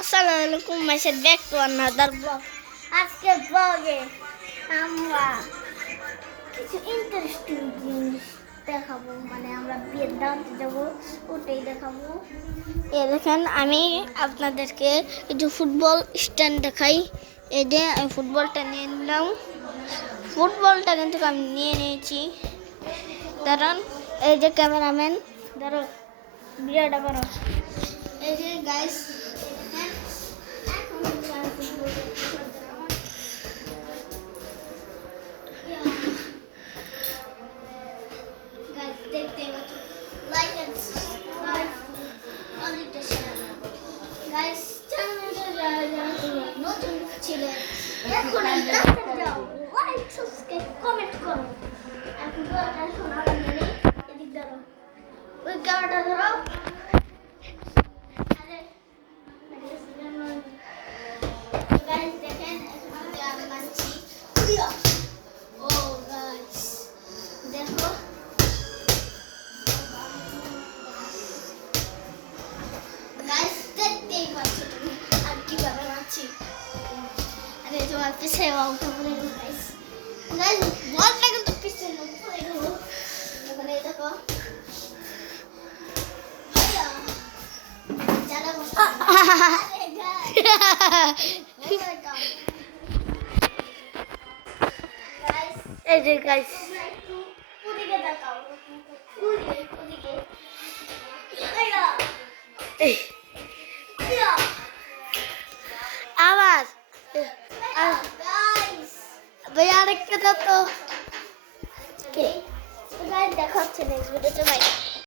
আসসালামু আলাইকুম মাইসের back to another blog. আজকে ব্লগে আমরা কিছু ইন্টারেস্টিং জিনিস দেখাবো, মানে আমরা বিয়ের দাওয়াতে যাবো, ওটাই দেখাবো। দেখেন আমি আপনাদেরকে কিছু ফুটবল স্ট্যান্ড দেখাই। এই যে আমি ফুটবলটা নিয়ে নিলাম, ফুটবলটা কিন্তু আমি নিয়ে নিয়েছি। দাঁড়ান, এই যে ক্যামেরাম্যান ধরো ভিডিওটা করো। এই যে গাইস দেখতে পাচ্ছ, লাইক এন্ড সাবস্ক্রাইব অনেকটা শেয়ার গাইস, চ্যানেলটা যারা নতুন ছিলেন এখন তাড়াতাড়ি যাও, লাইক সাবস্ক্রাইব কমেন্ট করো। এখন তো এটা শোনা লাগে, এদিক ধরো, ওই ক্যামেরাটা ধরো। গাইস দেখেন এখন আমি মানছি, ও গাইস দেখো গাইস, দেখতেই পাচ্ছ তুমি আর কিভাবে মারছি। আরে তোমার পিছে উঠে পড়ে গেল গাইস। গাইস বলটা কিন্তু পিছে পড়ে গেল, এখানে দেখো আয়া জানা বসে। আরে গাইস এই যে গাইস ওদিকে দেখাও, ওদিকে আয়া এই আবার গাইস ভাই আরেকটা দাও তো। কে গাইস দেখা হচ্ছে নেক্সট ভিডিওতে।